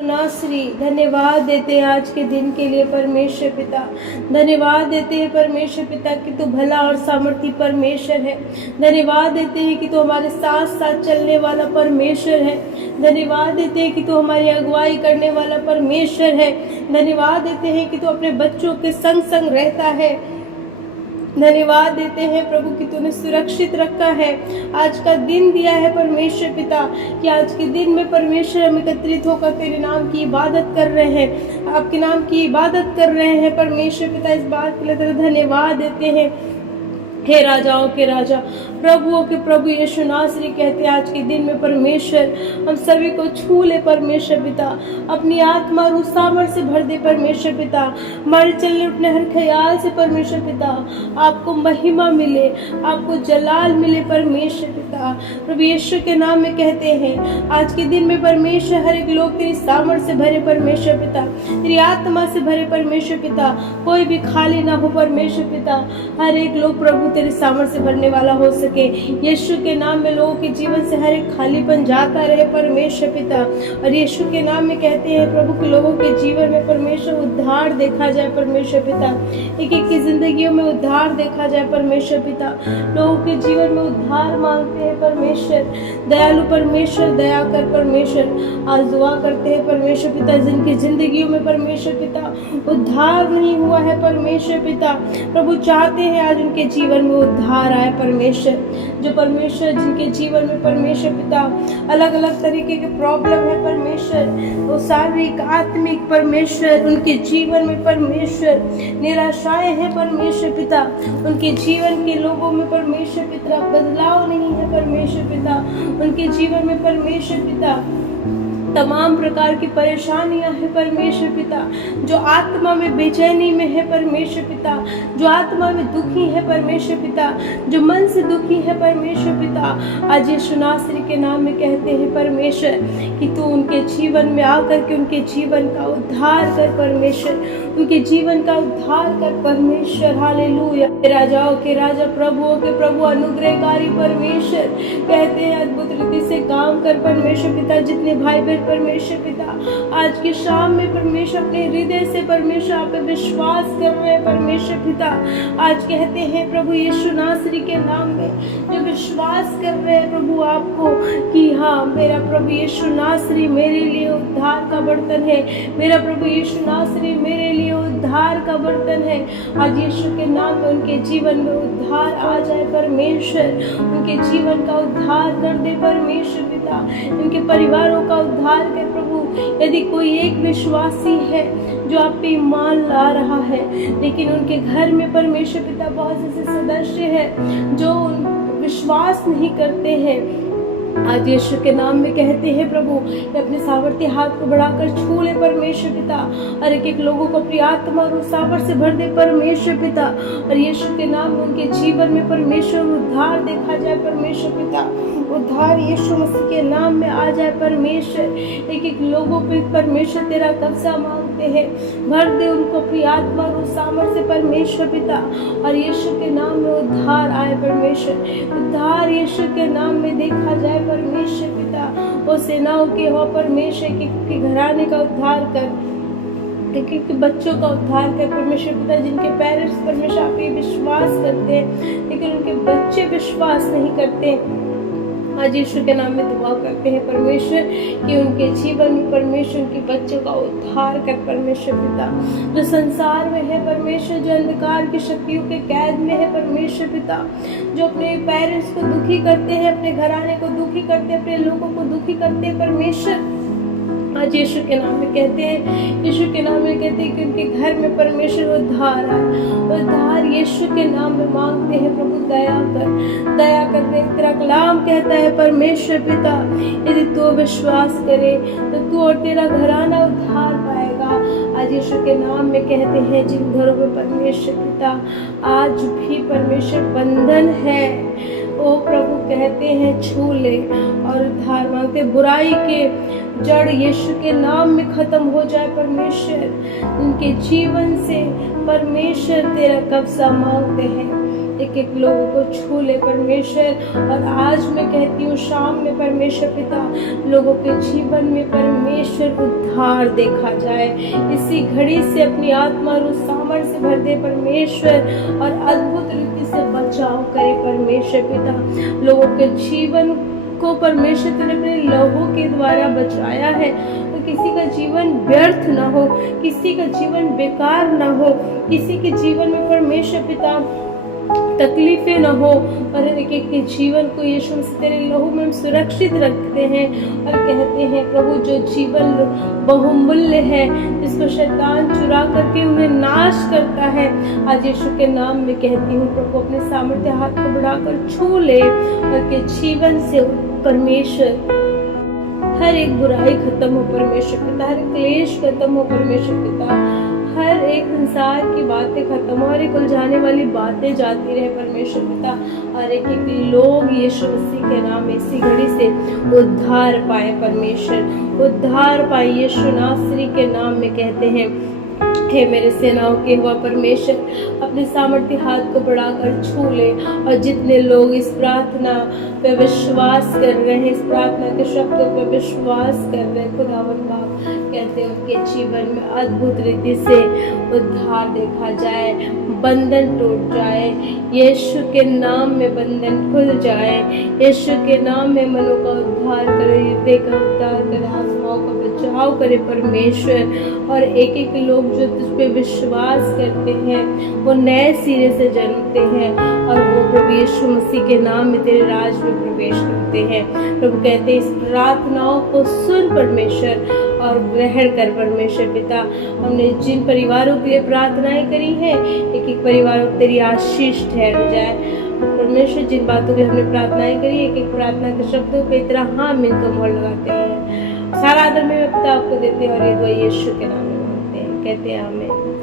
नासरी धन्यवाद देते हैं आज के दिन के लिए परमेश्वर पिता। धन्यवाद देते हैं परमेश्वर पिता कि तू भला और सामर्थी परमेश्वर है। धन्यवाद देते हैं कि तू हमारे साथ साथ चलने वाला परमेश्वर है। धन्यवाद देते हैं कि तू हमारी अगुवाई करने वाला परमेश्वर है। धन्यवाद देते हैं कि तू अपने बच्चों के संग संग रहता है। धन्यवाद देते हैं प्रभु कि तूने सुरक्षित रखा है। आज का दिन दिया है परमेश्वर पिता कि आज के दिन में परमेश्वर हम एकत्रित होकर तेरे नाम की इबादत कर रहे हैं, आपके नाम की इबादत कर रहे हैं। परमेश्वर पिता इस बात के लिए तेरा धन्यवाद देते हैं। हे राजाओं के राजा, प्रभुओं के प्रभु यीशु नासरी कहते हैं आज के दिन में परमेश्वर हम सभी को छू ले परमेश्वर पिता। अपनी आत्मा और उस सामर्थ से भर दे परमेश्वर पिता। हमारे चलने उठने हर ख्याल से परमेश्वर पिता आपको महिमा मिले, आपको जलाल मिले परमेश्वर पिता। प्रभु यीशु के नाम में कहते हैं आज के दिन में परमेश्वर हर एक लोग तेरी सामर्थ से भरे परमेश्वर पिता, तेरी आत्मा से भरे परमेश्वर पिता। कोई भी खाली ना हो परमेश्वर पिता। हर एक लोग प्रभु तेरे सामर्थ से भरने वाला हो सके। यीशु के नाम में लोगों के जीवन से हर एक खालीपन जाता रहे परमेश्वर पिता। और यीशु के नाम में कहते हैं प्रभु के लोगों के जीवन में परमेश्वर उद्धार देखा जाए परमेश्वर पिता। एक एक की जिंदगियों में उद्धार देखा जाए परमेश्वर पिता। लोगों के जीवन में उद्धार मांगते हैं परमेश्वर। दयालु परमेश्वर दया कर परमेश्वर। आज दुआ करते हैं परमेश्वर पिता जिनकी जिंदगियों में परमेश्वर पिता उद्धार नहीं हुआ है परमेश्वर पिता, प्रभु चाहते हैं आज उनके जीवन में उद्धार आए परमेश्वर। जो परमेश्वर जिनके जीवन में परमेश्वर पिता अलग अलग तरीके के प्रॉब्लम है परमेश्वर, वो शारीरिक आत्मिक परमेश्वर उनके जीवन में परमेश्वर निराशाएं हैं परमेश्वर पिता। उनके जीवन के लोगों में परमेश्वर पिता बदलाव नहीं है परमेश्वर पिता। उनके जीवन में परमेश्वर पिता तमाम प्रकार की परेशानियां हैं परमेश्वर पिता। जो आत्मा में बेचैनी में है परमेश्वर पिता, जो आत्मा में दुखी है परमेश्वर पिता, जो मन से दुखी है परमेश्वर पिता, आज यीशु नासरी के नाम में कहते हैं परमेश्वर कि तू उनके जीवन में आकर के उनके जीवन का उद्धार कर परमेश्वर, उनके जीवन का उद्धार कर परमेश्वर। हालेलुया। राजाओं के राजा प्रभुओं के प्रभु अनुग्रहकारी परमेश्वर कहते हैं अद्भुत रीति से काम कर परमेश्वर पिता। जितने भाई बहन परमेश्वर पिता आज की शाम में परमेश्वर अपने हृदय से परमेश्वर आप पे विश्वास कर रहे हैं परमेश्वर पिता, आज कहते हैं प्रभु यीशु नासरी के नाम में जो विश्वास कर रहे हैं प्रभु आपको कि हाँ मेरा प्रभु यीशु नासरी मेरे लिए उद्धार का बर्तन है, मेरा प्रभु यीशु नासरी मेरे लिए उद्धार का बर्तन है। आज यीशु के नाम में उनके जीवन में उद्धार आ जाए परमेश्वर, उनके जीवन का उद्धार कर दे परमेश्वर पिता, इनके परिवारों का उद्धार कर प्रभु। यदि कोई एक विश्वासी है जो आप पे ईमान ला रहा है लेकिन उनके घर में परमेश्वर पिता बहुत ऐसे सदस्य हैं जो विश्वास नहीं करते हैं, आज यीशु के नाम में कहते हैं प्रभु अपने सामर्थ्य हाथ को बढ़ाकर छू ले परमेश्वर पिता और एक एक लोगों को अपनी आत्मा और सामर्थ्य से भर दे परमेश्वर पिता। और यीशु के नाम में उनके जीवन में परमेश्वर उद्धार देखा जाए परमेश्वर पिता। उद्धार यीशु मसीह के नाम में आ जाए परमेश्वर। एक एक लोगों पे परमेश्वर तेरा कब्जा मांगते हैं, भर दे उनको अपनी आत्मा और सामर्थ्य से परमेश्वर पिता। और यीशु के नाम में उद्धार आए परमेश्वर। उद्धार यीशु के नाम में देखा जाए परमेश्वर पिता। वो सेनाओं के हो परमेश्वर के घराने का उद्धार कर, एक बच्चों का उद्धार कर परमेश्वर पिता। जिनके पेरेंट्स परमेश्वर आप पे विश्वास करते हैं लेकिन उनके बच्चे विश्वास नहीं करते, आज यीशु के नाम में दुआ करते हैं परमेश्वर कि उनके जीवन में परमेश्वर उनके बच्चों का उद्धार कर परमेश्वर पिता। जो संसार में है परमेश्वर, जो अंधकार की शक्तियों के कैद में है परमेश्वर पिता, जो अपने पेरेंट्स को दुखी करते हैं, अपने घराने को दुखी करते हैं, अपने लोगों को दुखी करते हैं परमेश्वर, आज यीशु के नाम में कहते हैं, यीशु के नाम में कहते हैं कि उनके घर में परमेश्वर उद्धार आए। उद्धार यीशु के नाम में मांगते हैं प्रभु। दया कर दे। तेरा कलाम कहता है परमेश्वर पिता यदि तू विश्वास करे तो तू और तेरा घराना उद्धार पाएगा। आज यीशु के नाम में कहते हैं जिन घरों में परमेश्वर पिता आज भी परमेश्वर बंधन है, ओ प्रभु कहते हैं छू ले और उद्धार मांगते। बुराई के जड़ यीशु के नाम में खत्म हो जाए परमेश्वर। उनके जीवन से परमेश्वर तेरा कब्जा मांगते हैं। एक एक लोगों को छू ले परमेश्वर। और आज मैं कहती हूँ शाम में परमेश्वर पिता लोगों के जीवन में परमेश्वर उद्धार देखा जाए। इसी घड़ी से अपनी आत्मा और उस सामर्थ्य से भर दे परमेश्वर, और अद्भुत रीति से बचाव करे परमेश्वर पिता। लोगों के जीवन को परमेश्वर तूने अपने लहू के द्वारा बचाया है, तो किसी का जीवन व्यर्थ ना हो, किसी का जीवन बेकार ना हो, किसी के जीवन में परमेश्वर पिता तकलीफें न हो, पर एक एक के जीवन को यीशु मसीह तेरे लहू में हम सुरक्षित रखते हैं और कहते हैं प्रभु जो जीवन बहुमूल्य है, जिसको शैतान चुरा करके उन्हें नाश करता है, आज यीशु के नाम में कहती हूँ प्रभु अपने सामर्थ्य हाथ को बढ़ाकर छू ले और के जीवन से परमेश्वर हर एक बुराई खत्म हो परमेश्वर पिता, हर क्लेश खत्म हो परमेश्वर पिता, हर एक संसार की बातें खत्म हो, हर एक उलझाने वाली बातें जाती रहे परमेश्वर पिता, और एक एक लोग यीशु मसीह के नाम में इसी घड़ी से उद्धार पाए परमेश्वर, उद्धार पाए यीशु नासरी के नाम में कहते हैं। हे मेरे सेनाओं के हुआ परमेश्वर अपने सामर्थ्य हाथ को बढ़ाकर छू ले, और जितने लोग इस प्रार्थना पे विश्वास कर रहे हैं, इस प्रार्थना के शब्दों पे विश्वास कर रहे हैं, खुदावन बाप कहते हैं उनके जीवन में अद्भुत रीति से उद्धार देखा जाए, बंधन टूट जाए, यीशु के नाम में बंधन खुल जाए, यीशु के नाम में मनों का उद्धार करे, हृदय का उद्धार करे, आत्माओं का बचाव करे परमेश्वर। और एक एक लोग जो तुझ पे विश्वास करते हैं वो नए सिरे से जन्मते हैं, और वो प्रभु यीशु मसीह के नाम में तेरे राज में प्रवेश करते हैं। प्रभु कहते हैं इस प्रार्थनाओं को सुन परमेश्वर और ग्रहण कर परमेश्वर पिता। हमने जिन परिवारों के लिए प्रार्थनाएं करी हैं, एक एक परिवारों को तेरी आशीष ठहर जाए परमेश्वर। जिन बातों की हमने प्रार्थनाएं करी, एक एक प्रार्थना के शब्दों पे इतना हाँ मिलकर मोहर लगाते हैं। सारा आदर में पिता आपको देते हैं और ये दुआ यीशु के नाम में मांगते हैं, कहते हैं आमीन।